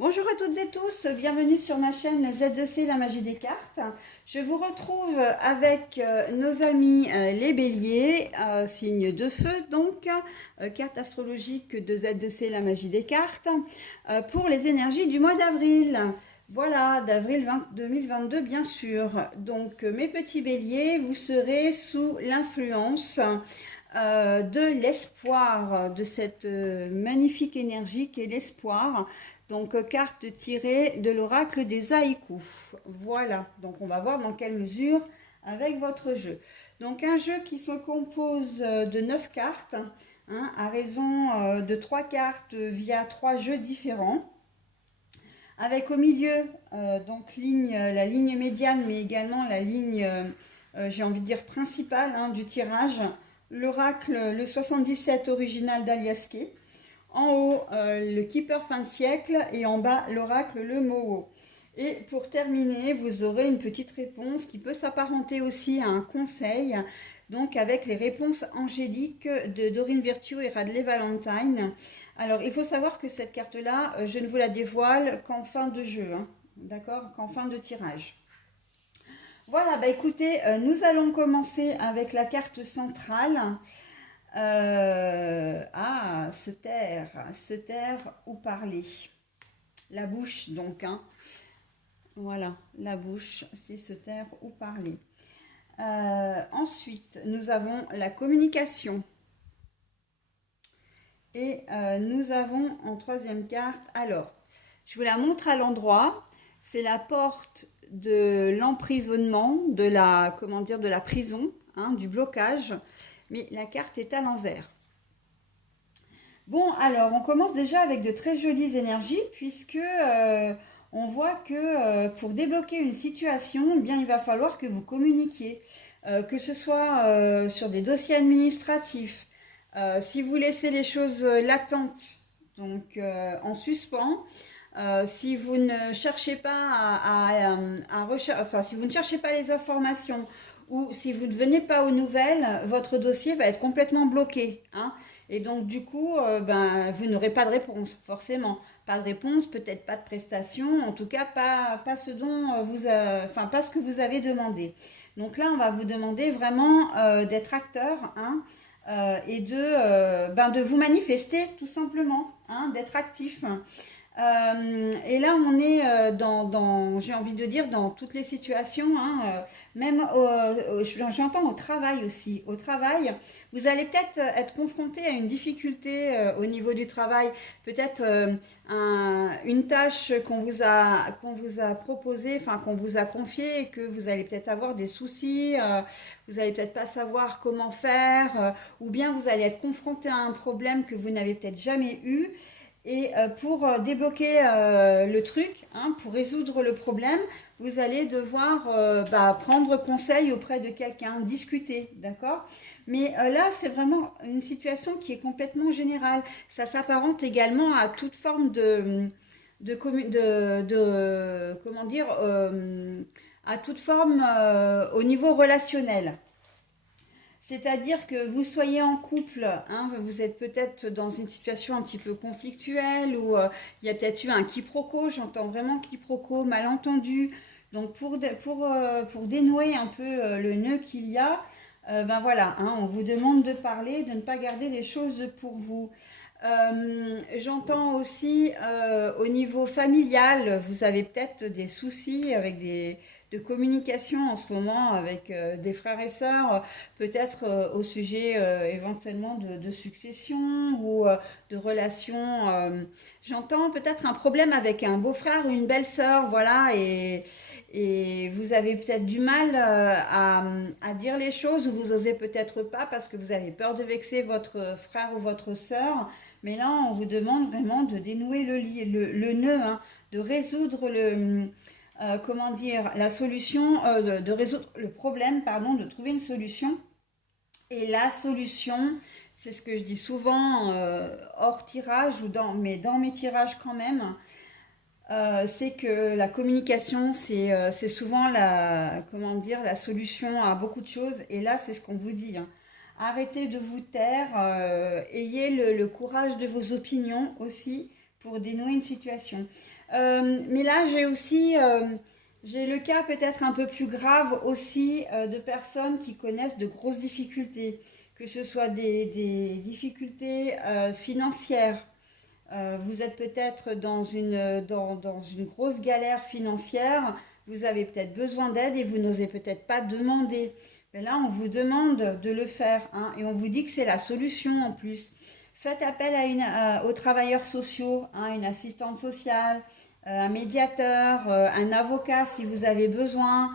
Bonjour à toutes et tous, bienvenue sur ma chaîne Z2C, la magie des cartes. Je vous retrouve avec nos amis les béliers, signe de feu donc, carte astrologique de Z2C, la magie des cartes, pour les énergies du mois d'avril. Voilà, d'avril 2022 bien sûr. Donc mes petits béliers, vous serez sous l'influence de l'espoir, de cette magnifique énergie qui est l'espoir. Donc, carte tirée de l'oracle des haïkus. Voilà, donc on va voir dans quelle mesure avec votre jeu. Donc, un jeu qui se compose de 9 cartes, hein, à raison de 3 cartes via 3 jeux différents. Avec au milieu, donc la ligne médiane, mais également la ligne, j'ai envie de dire principale, hein, du tirage, l'oracle, le 77 original d'Aliaské. En haut, le Keeper fin de siècle et en bas, l'oracle le Moho. Et pour terminer, vous aurez une petite réponse qui peut s'apparenter aussi à un conseil, donc avec les réponses angéliques de Dorine Virtue et Radley Valentine. Alors, il faut savoir que cette carte-là, je ne vous la dévoile qu'en fin de jeu, hein, d'accord, qu'en fin de tirage. Voilà, bah écoutez, nous allons commencer avec la carte centrale. Se taire ou parler. La bouche donc, hein. Voilà, la bouche, c'est se taire ou parler. Ensuite, nous avons la communication. Et nous avons en troisième carte, alors, je vous la montre à l'endroit, c'est la porte de l'emprisonnement, de la, comment dire, de la prison, hein, du blocage, mais la carte est à l'envers. Bon, alors on commence déjà avec de très jolies énergies puisque on voit que pour débloquer une situation, eh bien, il va falloir que vous communiquiez, que ce soit sur des dossiers administratifs, si vous laissez les choses latentes, donc en suspens, si vous ne cherchez pas enfin, si vous ne cherchez pas les informations ou si vous ne venez pas aux nouvelles, votre dossier va être complètement bloqué, hein. Et donc, du coup, ben, vous n'aurez pas de réponse, forcément. Pas de réponse, peut-être pas de prestation, en tout cas, pas ce dont enfin, pas ce que vous avez demandé. Donc là, on va vous demander vraiment d'être acteur, hein, et ben, de vous manifester, tout simplement, hein, d'être actif. Et là, on est j'ai envie de dire, dans toutes les situations, hein, même j'entends au travail aussi. Au travail, vous allez peut-être être confronté à une difficulté au niveau du travail, peut-être une tâche qu'on vous a proposée, enfin qu'on vous a confiée, et que vous allez peut-être avoir des soucis, vous allez peut-être pas savoir comment faire, ou bien vous allez être confronté à un problème que vous n'avez peut-être jamais eu. Et pour débloquer le truc, hein, pour résoudre le problème, vous allez devoir prendre conseil auprès de quelqu'un, discuter, d'accord? Mais là, c'est vraiment une situation qui est complètement générale. Ça s'apparente également à toute forme comment dire, à toute forme au niveau relationnel. C'est-à-dire que vous soyez en couple, hein, vous êtes peut-être dans une situation un petit peu conflictuelle ou il y a peut-être eu un quiproquo, j'entends vraiment quiproquo, malentendu. Donc pour dénouer un peu le nœud qu'il y a, ben voilà, hein, on vous demande de parler, de ne pas garder les choses pour vous. J'entends aussi au niveau familial, vous avez peut-être des soucis avec de communication en ce moment avec des frères et sœurs, peut-être au sujet éventuellement de succession ou de relations. J'entends peut-être un problème avec un beau-frère ou une belle-sœur, voilà, et vous avez peut-être du mal à dire les choses ou vous osez peut-être pas parce que vous avez peur de vexer votre frère ou votre sœur. Mais là, on vous demande vraiment de dénouer le nœud, hein, de résoudre comment dire, la solution, de résoudre le problème, pardon, de trouver une solution. Et la solution, c'est ce que je dis souvent hors tirage mais dans mes tirages quand même, c'est que la communication, c'est souvent comment dire, la solution à beaucoup de choses. Et là, c'est ce qu'on vous dit, hein. Arrêtez de vous taire, ayez le courage de vos opinions aussi, pour dénouer une situation. Mais là, j'ai le cas peut-être un peu plus grave aussi de personnes qui connaissent de grosses difficultés, que ce soit des difficultés financières. Vous êtes peut-être dans une grosse galère financière, vous avez peut-être besoin d'aide et vous n'osez peut-être pas demander. Mais là, on vous demande de le faire, hein, et on vous dit que c'est la solution en plus. Faites appel aux travailleurs sociaux, hein, une assistante sociale, un médiateur, un avocat si vous avez besoin,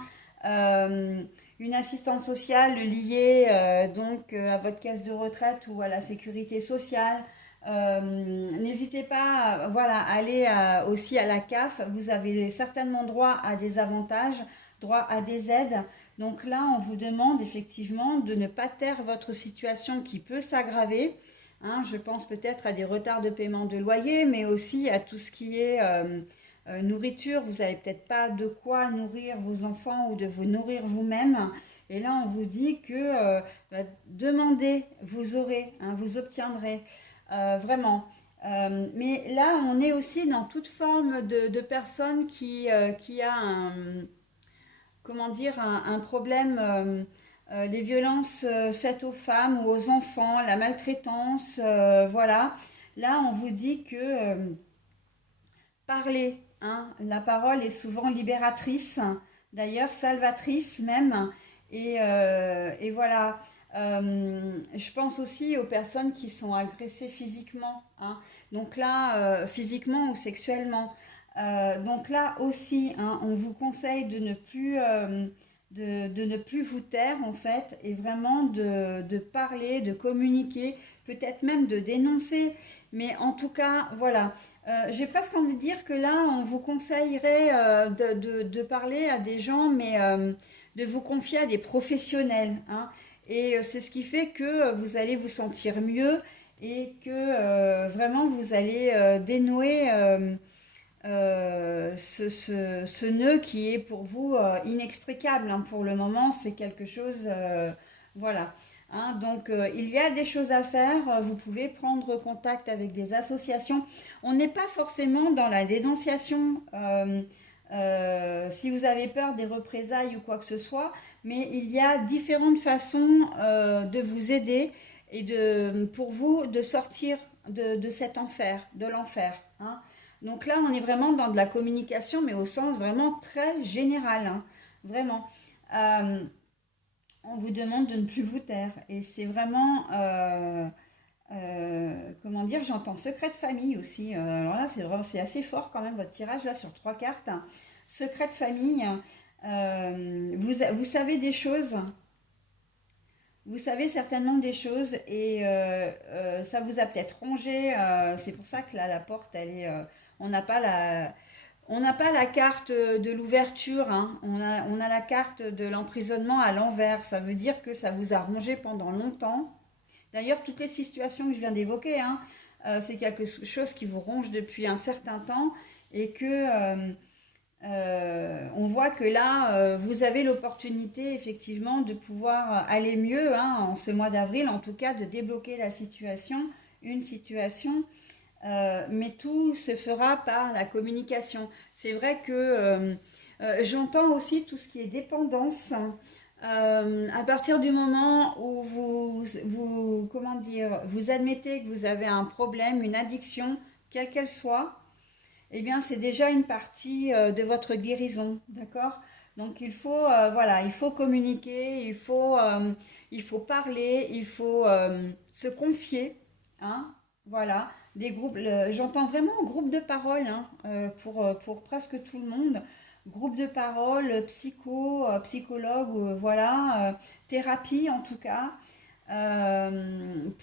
euh, une assistante sociale liée à votre caisse de retraite ou à la sécurité sociale. N'hésitez pas, voilà, à aller aussi à la CAF. Vous avez certainement droit à des avantages, droit à des aides. Donc là, on vous demande effectivement de ne pas taire votre situation qui peut s'aggraver. Hein, je pense peut-être à des retards de paiement de loyer, mais aussi à tout ce qui est nourriture. Vous n'avez peut-être pas de quoi nourrir vos enfants ou de vous nourrir vous-même. Et là, on vous dit que demandez, vous aurez, hein, vous obtiendrez. Vraiment. Mais là, on est aussi dans toute forme de personne qui a comment dire, un problème, les violences faites aux femmes ou aux enfants, la maltraitance, voilà. Là, on vous dit que parler, hein, la parole est souvent libératrice, d'ailleurs salvatrice même. Et voilà. Je pense aussi aux personnes qui sont agressées physiquement, hein. Donc là, physiquement ou sexuellement. Donc là aussi, hein, on vous conseille de ne plus vous taire en fait et vraiment de parler, de communiquer, peut-être même de dénoncer. Mais en tout cas, voilà. J'ai presque envie de dire que là, on vous conseillerait de parler à des gens, mais de vous confier à des professionnels, hein. Et c'est ce qui fait que vous allez vous sentir mieux et que vraiment vous allez dénouer ce nœud qui est pour vous inextricable, hein. Pour le moment, c'est quelque chose, voilà. Hein, donc, il y a des choses à faire. Vous pouvez prendre contact avec des associations. On n'est pas forcément dans la dénonciation. Si vous avez peur des représailles ou quoi que ce soit, mais il y a différentes façons de vous aider et pour vous de sortir de cet enfer, de l'enfer, hein. Donc là, on est vraiment dans de la communication, mais au sens vraiment très général, hein, vraiment. Euh, on vous demande de ne plus vous taire. Et c'est vraiment, comment dire, j'entends secret de famille aussi. Alors là, c'est assez fort quand même, votre tirage là sur trois cartes. Secret de famille, vous savez des choses, vous savez certainement des choses et ça vous a peut-être rongé. C'est pour ça que là, la porte, on n'a pas on n'a pas la carte de l'ouverture, hein. On a la carte de l'emprisonnement à l'envers. Ça veut dire que ça vous a rongé pendant longtemps. D'ailleurs, toutes les situations que je viens d'évoquer, hein, c'est quelque chose qui vous ronge depuis un certain temps et que on voit que là, vous avez l'opportunité effectivement de pouvoir aller mieux, hein, en ce mois d'avril, en tout cas de débloquer la situation, une situation, mais tout se fera par la communication. C'est vrai que j'entends aussi tout ce qui est dépendance. À partir du moment où comment dire, vous admettez que vous avez un problème, une addiction, quelle qu'elle soit, eh bien, c'est déjà une partie de votre guérison, d'accord? Donc, voilà, il faut communiquer, il faut parler, il faut se confier, hein? Voilà, des groupes, j'entends vraiment groupe de parole, hein, pour presque tout le monde. Groupe de parole, psychologue, voilà, thérapie en tout cas,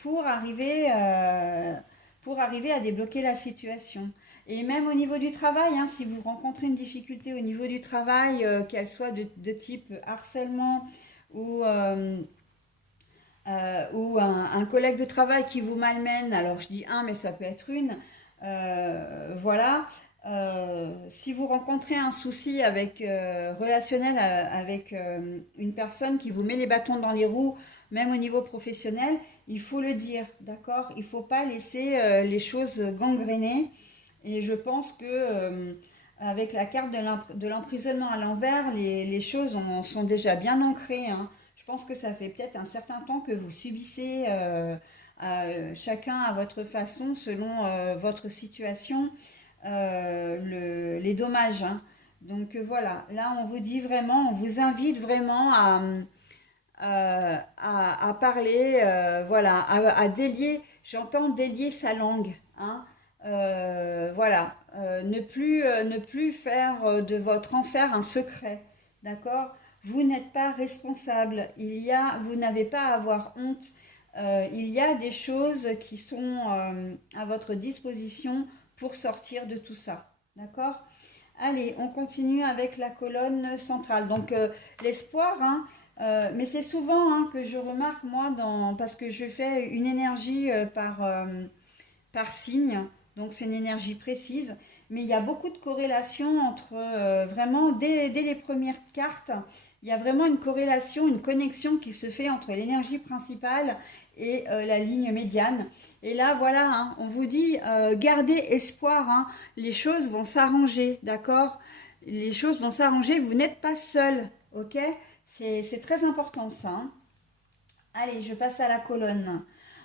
pour arriver à débloquer la situation. Et même au niveau du travail, hein, si vous rencontrez une difficulté au niveau du travail, qu'elle soit de type harcèlement ou, ou un collègue de travail qui vous malmène, alors je dis un, mais ça peut être une, voilà. Si vous rencontrez un souci relationnel avec une personne qui vous met les bâtons dans les roues, même au niveau professionnel, il faut le dire, d'accord? Il ne faut pas laisser les choses gangréner. Et je pense que avec la carte de l'emprisonnement à l'envers, les choses sont déjà bien ancrées, hein. Je pense que ça fait peut-être un certain temps que vous subissez, chacun à votre façon, selon votre situation, les dommages, hein. Donc voilà, là on vous dit vraiment, on vous invite vraiment à parler, voilà, à délier, j'entends délier sa langue, hein. Voilà, ne plus faire de votre enfer un secret, d'accord? Vous n'êtes pas responsable, vous n'avez pas à avoir honte, il y a des choses qui sont à votre disposition pour sortir de tout ça, d'accord? Allez, on continue avec la colonne centrale. Donc l'espoir, hein, mais c'est souvent hein, que je remarque moi parce que je fais une énergie par signe, donc c'est une énergie précise, mais il y a beaucoup de corrélations entre vraiment dès les premières cartes, il y a vraiment une corrélation, une connexion qui se fait entre l'énergie principale et la ligne médiane. Et là, voilà, hein, on vous dit, gardez espoir, hein, les choses vont s'arranger, d'accord? Les choses vont s'arranger, vous n'êtes pas seul, ok? C'est très important ça, hein. Allez, je passe à la colonne.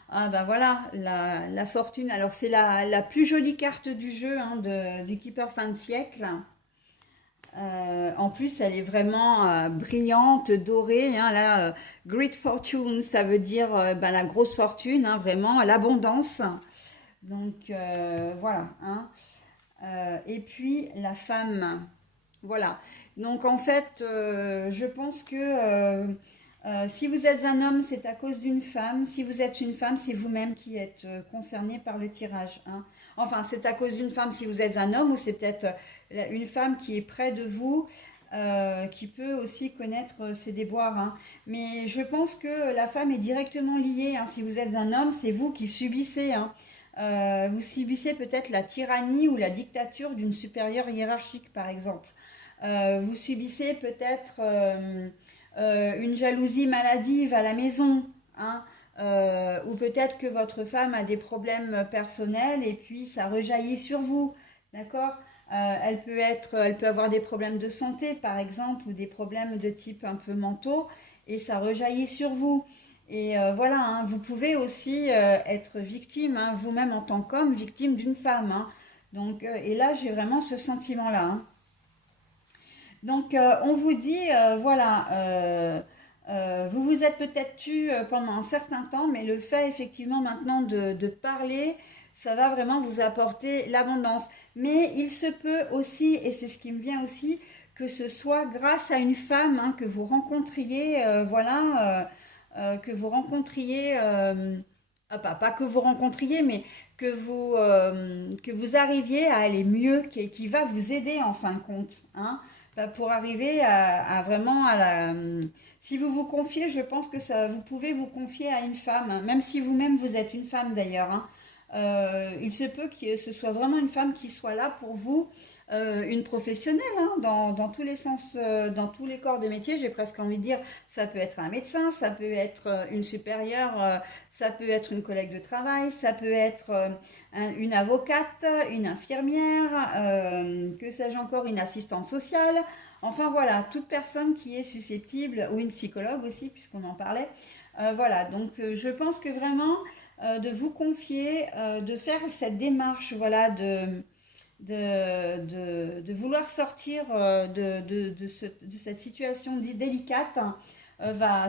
Ah ben voilà, la fortune. Alors c'est la plus jolie carte du jeu hein, du Keeper fin de siècle. En plus, elle est vraiment brillante, dorée, hein, là, Great Fortune, ça veut dire ben, la grosse fortune, hein, vraiment, l'abondance. Donc voilà. Hein. Et puis la femme. Voilà. Donc en fait, je pense que si vous êtes un homme, c'est à cause d'une femme. Si vous êtes une femme, c'est vous-même qui êtes concerné par le tirage, hein. Enfin, c'est à cause d'une femme si vous êtes un homme, ou c'est peut-être une femme qui est près de vous, qui peut aussi connaître ses déboires, hein. Mais je pense que la femme est directement liée, hein. Si vous êtes un homme, c'est vous qui subissez, hein. Vous subissez peut-être la tyrannie ou la dictature d'une supérieure hiérarchique, par exemple. Vous subissez peut-être une jalousie maladive à la maison, hein, ou peut-être que votre femme a des problèmes personnels et puis ça rejaillit sur vous, d'accord? Elle peut avoir des problèmes de santé, par exemple, ou des problèmes de type un peu mentaux, et ça rejaillit sur vous. Et voilà, hein, vous pouvez aussi être victime, hein, vous-même en tant qu'homme, victime d'une femme, hein. Donc, et là, j'ai vraiment ce sentiment-là, hein. Donc, on vous dit, voilà, vous vous êtes peut-être tu pendant un certain temps, mais le fait effectivement maintenant de parler, ça va vraiment vous apporter l'abondance. Mais il se peut aussi, et c'est ce qui me vient aussi, que ce soit grâce à une femme hein, que vous rencontriez, voilà, que vous rencontriez, pas que vous rencontriez, mais que vous arriviez à aller mieux, qui va vous aider en fin de compte, hein, bah, pour arriver à vraiment à la. Si vous vous confiez, je pense que ça, vous pouvez vous confier à une femme, hein, même si vous-même vous êtes une femme d'ailleurs, hein. Il se peut que ce soit vraiment une femme qui soit là pour vous, une professionnelle, hein, dans tous les sens, dans tous les corps de métier, j'ai presque envie de dire, ça peut être un médecin, ça peut être une supérieure, ça peut être une collègue de travail, ça peut être une avocate, une infirmière, que sais-je encore, une assistante sociale. Enfin voilà, toute personne qui est susceptible, ou une psychologue aussi, puisqu'on en parlait. Voilà, donc je pense que vraiment de vous confier, de faire cette démarche, voilà, de vouloir sortir de cette situation délicate, hein,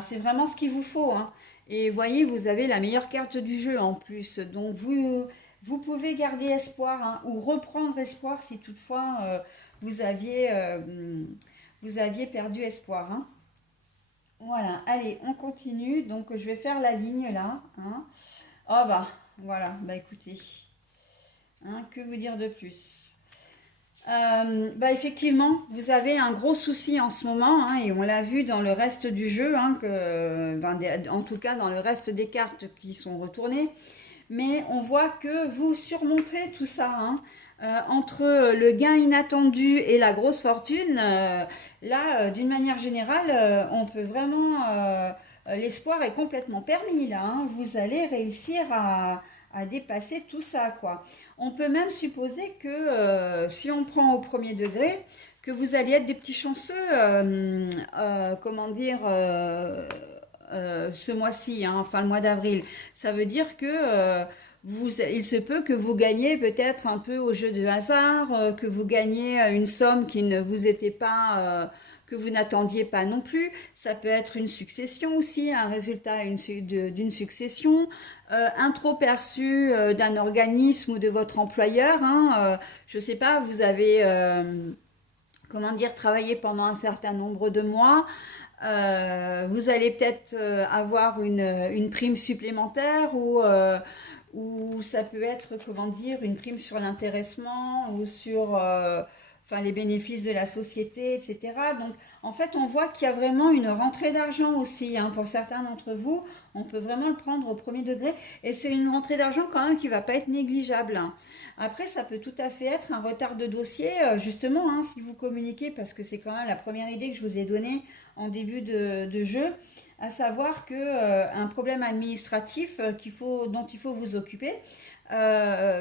c'est vraiment ce qu'il vous faut, hein. Et voyez, vous avez la meilleure carte du jeu en plus. Donc vous pouvez garder espoir hein, ou reprendre espoir si toutefois vous aviez perdu espoir, hein. Voilà, allez, on continue. Donc je vais faire la ligne là, hein. Oh bah voilà, bah écoutez, hein, que vous dire de plus? Bah effectivement, vous avez un gros souci en ce moment, hein, et on l'a vu dans le reste du jeu, hein, ben, en tout cas dans le reste des cartes qui sont retournées. Mais on voit que vous surmonterez tout ça, hein. Entre le gain inattendu et la grosse fortune, là, d'une manière générale, on peut vraiment, l'espoir est complètement permis là, hein. Vous allez réussir à dépasser tout ça, quoi. On peut même supposer que si on prend au premier degré, que vous allez être des petits chanceux, comment dire, ce mois-ci, hein, enfin le mois d'avril. Ça veut dire que il se peut que vous gagnez peut-être un peu au jeu de hasard, que vous gagnez une somme qui ne vous était pas, que vous n'attendiez pas non plus. Ça peut être une succession aussi, un résultat d'une succession, un trop perçu d'un organisme ou de votre employeur. Hein, je sais pas, vous avez comment dire, travaillé pendant un certain nombre de mois. Vous allez peut-être avoir une prime supplémentaire ou ça peut être, comment dire, une prime sur l'intéressement ou sur enfin, les bénéfices de la société, etc. Donc, en fait, on voit qu'il y a vraiment une rentrée d'argent aussi. Hein, pour certains d'entre vous, on peut vraiment le prendre au premier degré. Et c'est une rentrée d'argent quand même qui ne va pas être négligeable. Hein. Après, ça peut tout à fait être un retard de dossier, justement, hein, si vous communiquez, parce que c'est quand même la première idée que je vous ai donnée en début de jeu, à savoir que un problème administratif dont il faut vous occuper.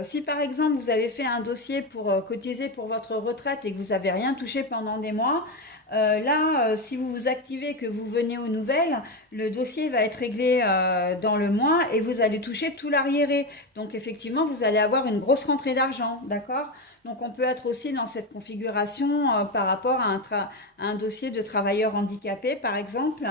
Si par exemple vous avez fait un dossier pour cotiser pour votre retraite et que vous n'avez rien touché pendant des mois, là, si vous vous activez, que vous venez aux nouvelles, le dossier va être réglé dans le mois et vous allez toucher tout l'arriéré. Donc effectivement, vous allez avoir une grosse rentrée d'argent, d'accord? Donc on peut être aussi dans cette configuration par rapport à un dossier de travailleur handicapé, par exemple.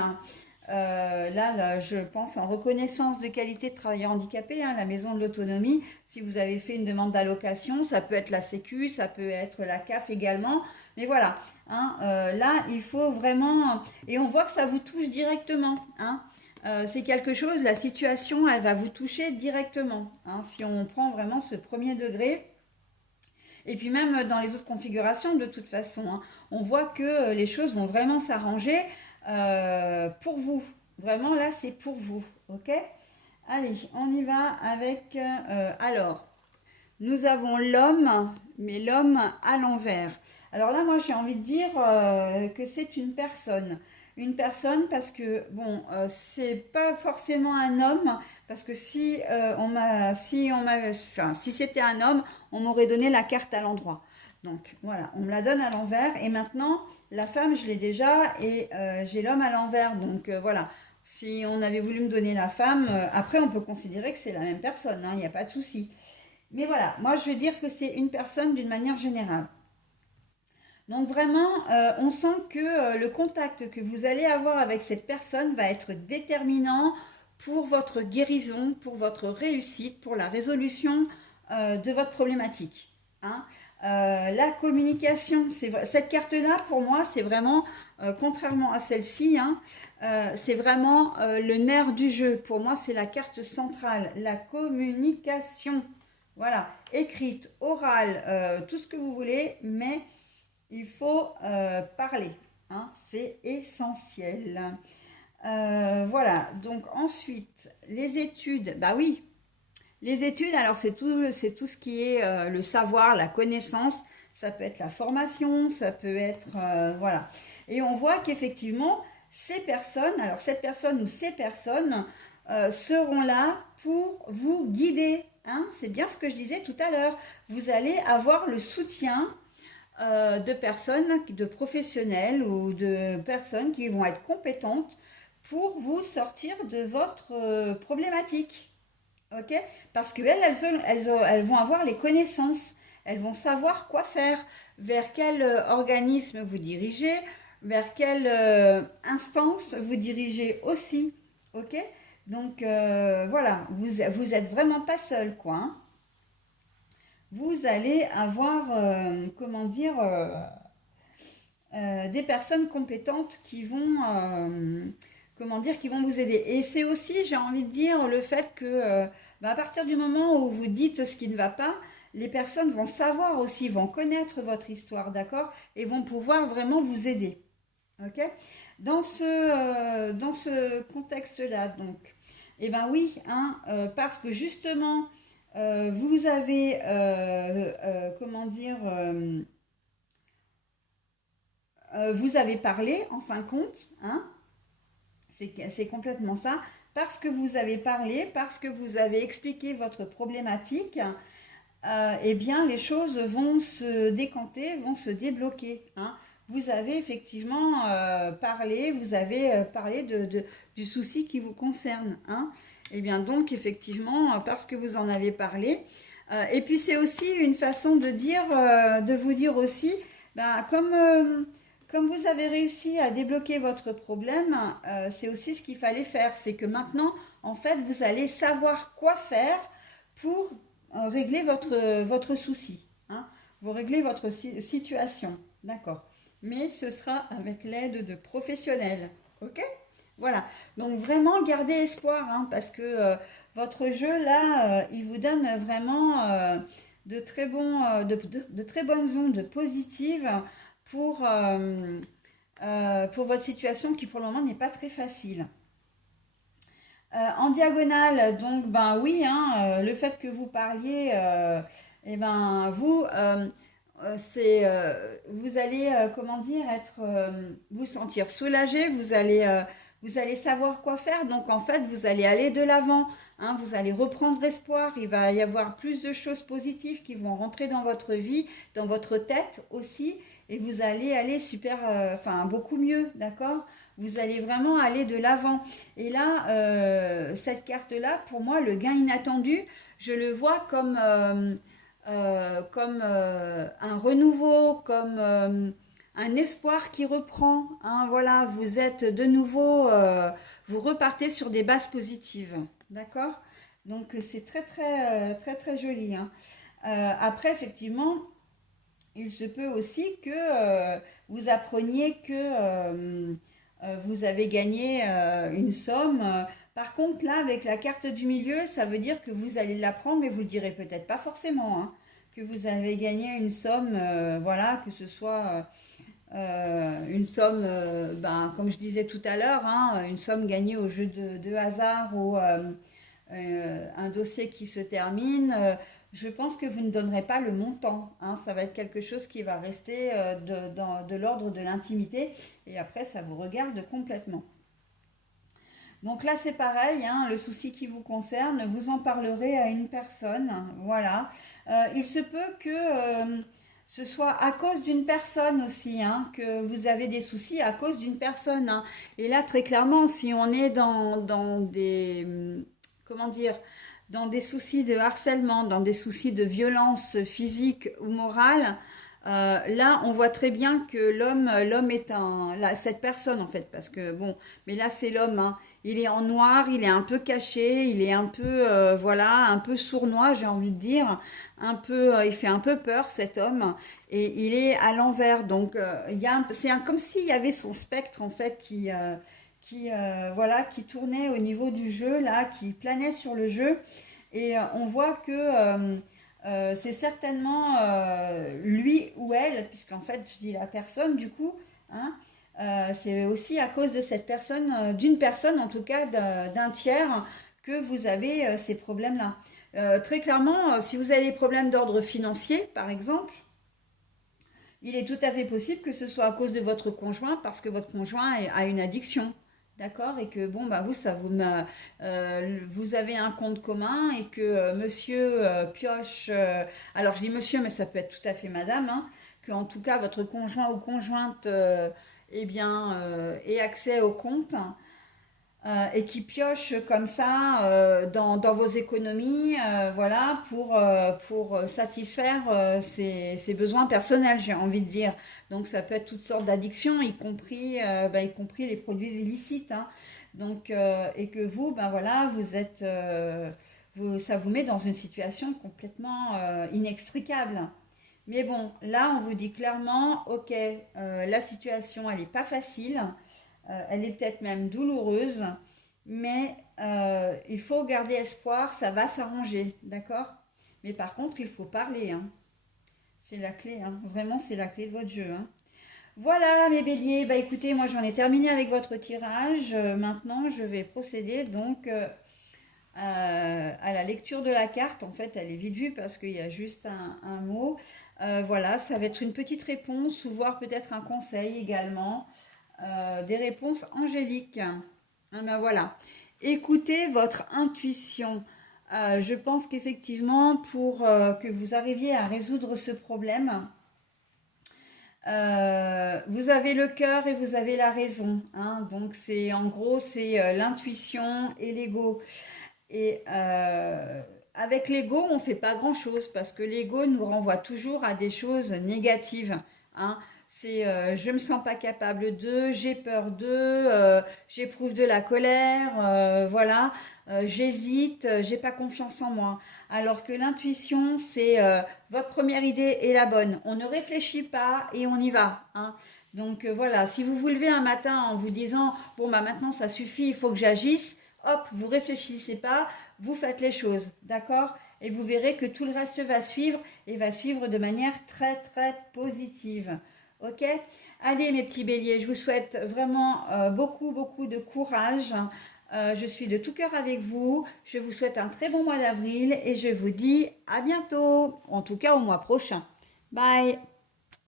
Là, je pense en reconnaissance de qualité de travailleur handicapé, hein, la maison de l'autonomie. Si vous avez fait une demande d'allocation, ça peut être la Sécu, ça peut être la CAF également. Mais voilà, hein, là, il faut vraiment... Et on voit que ça vous touche directement. Hein. C'est quelque chose, la situation, elle va vous toucher directement. Hein, si on prend vraiment ce premier degré. Et puis même dans les autres configurations, de toute façon, hein, on voit que les choses vont vraiment s'arranger pour vous. Vraiment, là, c'est pour vous. OK? Allez, on y va avec... alors, nous avons l'homme, mais l'homme à l'envers. Alors là, moi, j'ai envie de dire que c'est une personne. Une personne parce que, bon, c'est pas forcément un homme, parce que enfin, si c'était un homme, on m'aurait donné la carte à l'endroit. Donc voilà, on me la donne à l'envers et maintenant la femme je l'ai déjà et j'ai l'homme à l'envers. Donc voilà, si on avait voulu me donner la femme, après on peut considérer que c'est la même personne, hein, il n'y a pas de souci. Mais voilà, moi je veux dire que c'est une personne d'une manière générale. Donc vraiment, on sent que le contact que vous allez avoir avec cette personne va être déterminant pour votre guérison, pour votre réussite, pour la résolution de votre problématique. Hein. La communication, cette carte-là, pour moi, c'est vraiment, contrairement à celle-ci, hein, c'est vraiment le nerf du jeu. Pour moi, c'est la carte centrale, la communication. Voilà, écrite, orale, tout ce que vous voulez, mais il faut parler, hein, c'est essentiel. Voilà, donc ensuite, les études, bah oui, les études, alors c'est tout ce qui est le savoir, la connaissance, ça peut être la formation, ça peut être, voilà. Et on voit qu'effectivement, ces personnes, alors cette personne ou ces personnes seront là pour vous guider. Hein, c'est bien ce que je disais tout à l'heure. Vous allez avoir le soutien de personnes, de professionnels ou de personnes qui vont être compétentes pour vous sortir de votre problématique. Ok? Parce qu'elles, elles vont avoir les connaissances, elles vont savoir quoi faire, vers quel organisme vous dirigez, vers quelle instance vous dirigez aussi. Ok? Donc voilà, vous êtes vraiment pas seul, quoi. Hein. Vous allez avoir, comment dire, des personnes compétentes qui vont, comment dire, qui vont vous aider. Et c'est aussi, j'ai envie de dire, le fait que, bah, à partir du moment où vous dites ce qui ne va pas, les personnes vont savoir aussi, vont connaître votre histoire, d'accord, et vont pouvoir vraiment vous aider. Ok? Dans ce contexte-là, donc, eh ben oui, hein, parce que justement, vous avez, comment dire, vous avez parlé, en fin de compte, hein, c'est complètement ça. parce que vous avez parlé, parce que vous avez expliqué votre problématique, eh bien, les choses vont se décanter, vont se débloquer, hein. Vous avez effectivement parlé, vous avez parlé du souci qui vous concerne, hein. Eh bien, donc, effectivement, parce que vous en avez parlé. Et puis, c'est aussi une façon de dire, de vous dire aussi, ben, comme vous avez réussi à débloquer votre problème, c'est aussi ce qu'il fallait faire. C'est que maintenant, en fait, vous allez savoir quoi faire pour régler votre souci, hein. Vous réglez votre situation, d'accord. Mais ce sera avec l'aide de professionnels, ok? Voilà. Donc vraiment, gardez espoir, hein, parce que votre jeu, là, il vous donne vraiment de très bonnes ondes positives pour, pour votre situation qui, pour le moment, n'est pas très facile. En diagonale, donc ben oui, hein, le fait que vous parliez, et ben vous, vous allez comment dire être, vous sentir soulagé, vous allez savoir quoi faire. Donc en fait, vous allez aller de l'avant, hein, vous allez reprendre espoir. Il va y avoir plus de choses positives qui vont rentrer dans votre vie, dans votre tête aussi, et vous allez aller super, enfin beaucoup mieux, d'accord? Vous allez vraiment aller de l'avant. Et là, cette carte-là, pour moi, le gain inattendu, je le vois comme un renouveau, comme un espoir qui reprend, hein. Voilà, vous êtes de nouveau, vous repartez sur des bases positives. D'accord? Donc, c'est très, très, très, très joli, hein. Après, effectivement, il se peut aussi que vous appreniez que vous avez gagné une somme. Par contre, là, avec la carte du milieu, ça veut dire que vous allez l'apprendre, mais vous le direz peut-être pas forcément, hein, que vous avez gagné une somme, voilà, que ce soit une somme, ben, comme je disais tout à l'heure, hein, une somme gagnée au jeu de hasard ou un dossier qui se termine. Je pense que vous ne donnerez pas le montant, hein. Ça va être quelque chose qui va rester de l'ordre de l'intimité et après ça vous regarde complètement. Donc là c'est pareil, hein, le souci qui vous concerne, vous en parlerez à une personne, voilà. Il se peut que ce soit à cause d'une personne aussi, hein, que vous avez des soucis à cause d'une personne, hein. Et là très clairement, si on est dans des, comment dire, dans des soucis de harcèlement, dans des soucis de violence physique ou morale, là, on voit très bien que l'homme est cette personne en fait, parce que bon, mais là c'est l'homme, hein. Il est en noir, il est un peu caché, il est un peu, voilà, un peu sournois, j'ai envie de dire, un peu, il fait un peu peur cet homme, et il est à l'envers, donc comme s'il y avait son spectre en fait voilà, qui tournait au niveau du jeu là, qui planait sur le jeu, et on voit que c'est certainement lui ou elle, puisqu'en fait je dis la personne du coup, hein, c'est aussi à cause de cette personne, d'une personne en tout cas, d'un tiers, que vous avez ces problèmes-là. Très clairement, si vous avez des problèmes d'ordre financier, par exemple, il est tout à fait possible que ce soit à cause de votre conjoint, parce que votre conjoint a une addiction. D'accord? Et que bon, bah vous, vous avez un compte commun et que monsieur pioche. Alors je dis monsieur, mais ça peut être tout à fait madame, hein, que en tout cas votre conjoint ou conjointe eh bien, ait accès au compte, et qui pioche comme ça dans vos économies, voilà, pour satisfaire ses besoins personnels, j'ai envie de dire. Donc ça peut être toutes sortes d'addictions, y compris les produits illicites, hein. Donc, et que vous, ben voilà, ça vous met dans une situation complètement inextricable. Mais bon, là, on vous dit clairement, ok, la situation, elle n'est pas facile. Elle est peut-être même douloureuse, mais il faut garder espoir, ça va s'arranger, d'accord? Mais par contre, il faut parler, hein. C'est la clé, hein. Vraiment, c'est la clé de votre jeu, hein. Voilà, mes béliers, bah écoutez, moi j'en ai terminé avec votre tirage. Maintenant, je vais procéder donc à la lecture de la carte. En fait, elle est vite vue parce qu'il y a juste un mot. Voilà, ça va être une petite réponse ou voire peut-être un conseil également. Des réponses angéliques. Ah ben voilà. Écoutez votre intuition. Je pense qu'effectivement, pour que vous arriviez à résoudre ce problème, vous avez le cœur et vous avez la raison, hein. Donc c'est en gros c'est l'intuition et l'ego. Et avec l'ego, on fait pas grand-chose parce que l'ego nous renvoie toujours à des choses négatives, hein. C'est je me sens pas capable de, j'ai peur de, j'éprouve de la colère, voilà, j'hésite, j'ai pas confiance en moi. Alors que l'intuition, c'est votre première idée est la bonne. On ne réfléchit pas et on y va, hein. Donc voilà, si vous vous levez un matin en vous disant bon bah maintenant ça suffit, il faut que j'agisse, hop, vous réfléchissez pas, vous faites les choses, d'accord? Et vous verrez que tout le reste va suivre et va suivre de manière très très positive. Ok? Allez mes petits béliers, je vous souhaite vraiment beaucoup beaucoup de courage. Je suis de tout cœur avec vous. Je vous souhaite un très bon mois d'avril et je vous dis à bientôt, en tout cas au mois prochain. Bye!